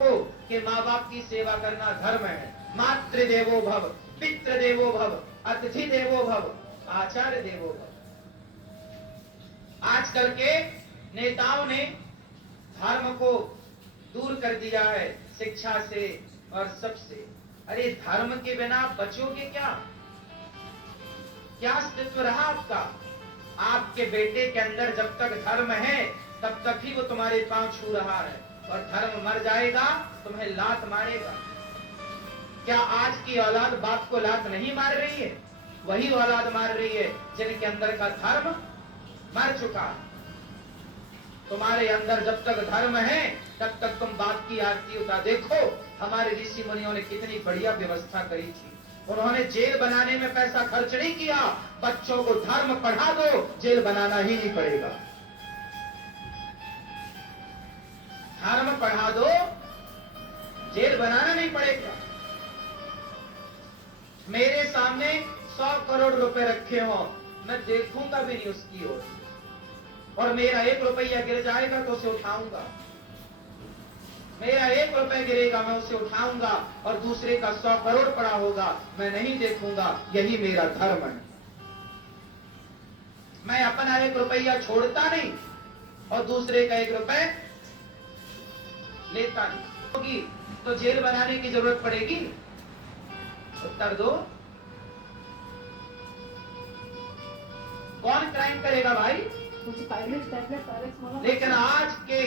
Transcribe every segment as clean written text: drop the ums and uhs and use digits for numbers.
कि माँ बाप की सेवा करना धर्म है। मातृदेवो भव, पितृदेवो भव, अतिथि देवो भव, आचार्य देवो भव। आजकल के नेताओं ने धर्म को दूर कर दिया है शिक्षा से और सबसे। अरे धर्म के बिना बचोगे क्या? क्या अस्तित्व रहा आपका? आपके बेटे के अंदर जब तक धर्म है तब तक ही वो तुम्हारे पांव छू रहा है, और धर्म मर जाएगा तुम्हें लात मारेगा। क्या आज की औलाद बाप को लात नहीं मार रही है? वही औलाद मार रही है जिनके अंदर का धर्म मर चुका है। तुम्हारे अंदर जब तक धर्म है तब तक तुम बाप की आरती उतार। देखो हमारे ऋषि मुनियों ने कितनी बढ़िया व्यवस्था करी थी। उन्होंने जेल बनाने में पैसा खर्च नहीं किया। बच्चों को धर्म पढ़ा दो, जेल बनाना ही नहीं पड़ेगा। धर्म पढ़ा दो, जेल बनाना नहीं पड़ेगा। मेरे सामने 100 करोड़ रुपए रखे हो, मैं देखूंगा भी नहीं उसकी ओर, और मेरा 1 रुपया गिर जाएगा तो उसे उठाऊंगा। मेरा 1 रुपया गिरेगा मैं उसे उठाऊंगा, और दूसरे का 100 करोड़ पड़ा होगा मैं नहीं देखूंगा। यही मेरा धर्म है। मैं अपना 1 रुपया छोड़ता नहीं और दूसरे का 1 रुपया लेता नहीं। होगी तो जेल बनाने की जरूरत पड़ेगी? उत्तर दो। कौन क्राइम करेगा भाई? लेकिन आज के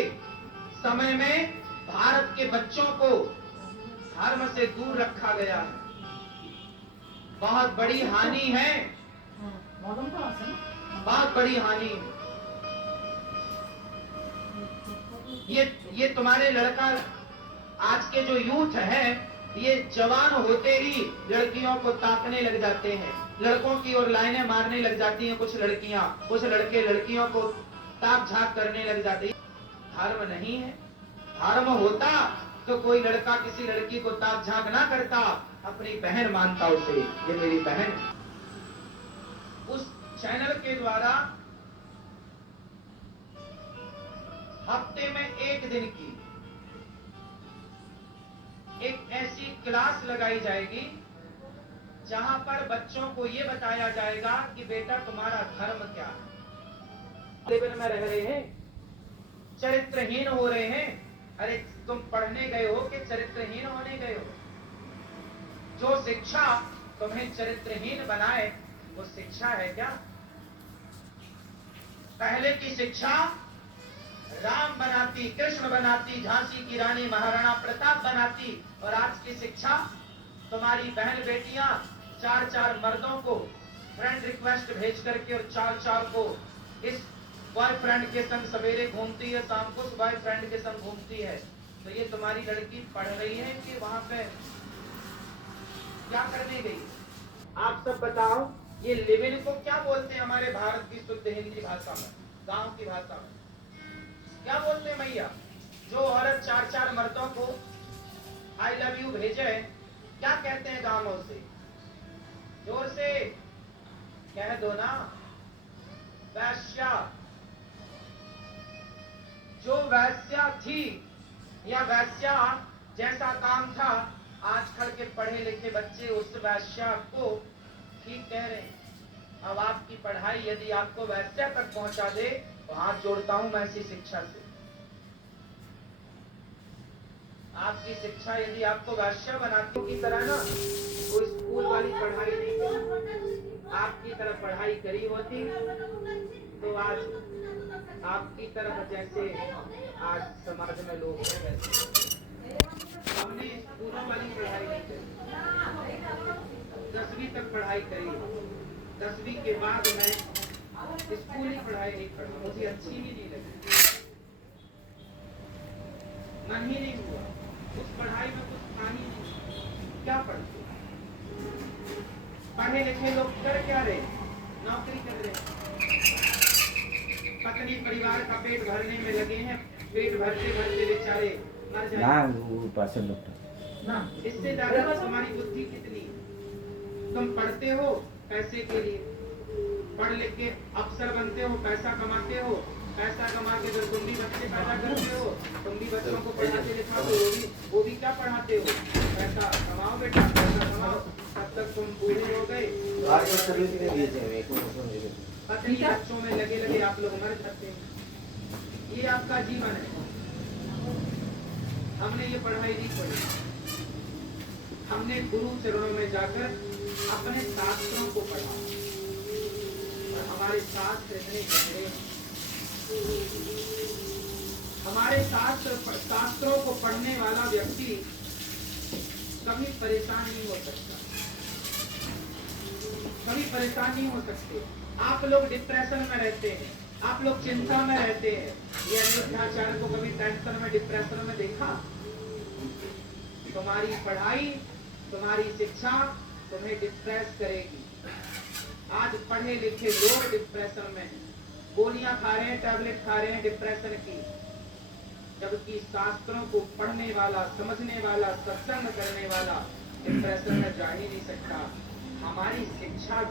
समय में भारत के बच्चों को धर्म से दूर रखा गया है। बहुत बड़ी हानि है, बहुत बड़ी हानि है। ये तुम्हारे लड़का, आज के जो यूथ है, ये जवान होते ही लड़कियों को ताकने लग जाते हैं, लड़कों की ओर लाइनें मारने लग जाती हैं। कुछ लड़कियां, कुछ लड़के लड़कियों को ताक झांक करने लग जाते हैं। धर्म नहीं है। धर्म होता तो कोई लड़का किसी लड़की को ताक झांक ना करता, अपनी बहन मानता उसे, ये मेरी बहन। उस चैनल के द्वारा हफ्ते में 1 दिन की एक ऐसी क्लास लगाई जाएगी जहां पर बच्चों को ये बताया जाएगा कि बेटा तुम्हारा धर्म क्या है। लेवल में रह रहे हैं, चरित्रहीन हो रहे हैं। अरे तुम पढ़ने गए हो कि चरित्रहीन होने गए हो? जो शिक्षा तुम्हें चरित्रहीन बनाए वो शिक्षा है क्या? पहले की शिक्षा राम बनाती, कृष्ण बनाती, झांसी की रानी महाराणा प्रताप बनाती, और आज की शिक्षा तुम्हारी बहन बेटियां 4-4 मर्दों को फ्रेंड रिक्वेस्ट भेज करके और 4-4 को इस बॉयफ्रेंड के संग सवेरे घूमती है, शाम को बॉयफ्रेंड के संग घूमती है। तो ये तुम्हारी लड़की पढ़ रही है कि वहां पे क्या करने गई? आप सब बताओ, ये लिविन को क्या बोलते हैं हमारे भारत की शुद्ध हिंदी भाषा में, गांव की भाषा में क्या बोलते हैं भैया? जो औरत 4-4 मर्दों को आई लव यू भेजे, क्या कहते हैं गांवों से? जोर से कह दो ना। वैश्या। जो वैश्या थी या वैश्या जैसा काम था, आजकल के पढ़े लिखे बच्चे उस वैश्या को ठीक कह रहे हैं। अब आपकी पढ़ाई यदि आपको वैश्या तक पहुंचा दे तो हाथ जोड़ता हूं मैं ऐसी शिक्षा से। आपकी शिक्षा यदि आपको वैश्या बनाती की तरह ना, तो स्कूल वाली पढ़ाई नहीं करी, आपकी तरफ पढ़ाई करी होती तो आज आपकी तरफ जैसे आज समाज में लोग हैं वैसे। हमने स्कूलों वाली पढ़ाई नहीं करी, 10वीं तक पढ़ाई करी। 10वीं के बाद मैं स्कूली पढ़ाई नहीं पढ़ा, मुझे अच्छी ही नहीं लगी, मन ही नहीं हुआ। उस पढ़ाई में कुछ था ही नहीं। क्या पढ़ते? पढ़े लिखे लोग कर क्या रहे? नौकरी कर रहे, पत्नी परिवार का पेट भरने में लगे हैं। पेट भरते भरते बेचारे मर जाए ना। इससे ज्यादा तुम्हारी बुद्धि कितनी? तुम पढ़ते हो पैसे के लिए, पढ़ लिख के अफसर बनते हो, पैसा कमाते हो, पैसा कमा के जब तुम भी बच्चे पैदा करते हो, तुम भी बच्चों को पढ़ाते लिखाते हो, वो भी क्या पढ़ाते हो? पैसा कमाओ बेटा, पैसा कमाओ, तब तक तुम बूढ़े हो गए। पत्नी बच्चों में लगे लगे आप लोग मर जाते हैं। ये आपका जीवन है। हमने ये पढ़ाई नहीं पढ़ी, हमने गुरु चरणों में जाकर अपने शास्त्रों को पढ़ा, और हमारे शास्त्र इतने गहरे, हमारे शास्त्रों को पढ़ने वाला व्यक्ति कभी परेशान नहीं हो सकता, कभी परेशान नहीं हो सकते। आप लोग डिप्रेशन में रहते हैं, आप लोग चिंता में रहते हैं। ये अयोध्याचार्य को कभी टेंशन में, डिप्रेशन में देखा? तुम्हारी पढ़ाई, तुम्हारी शिक्षा तुम्हें डिप्रेस करेगी। आज पढ़े लिखे लोग डिप्रेशन में, गोलियां खा रहे हैं, टैबलेट खा रहे हैं डिप्रेशन की, जबकि शास्त्रों को पढ़ने वाला, समझने वाला, सत्संग करने वाला डिप्रेशन में जा ही नहीं सकता। हमारी शिक्षा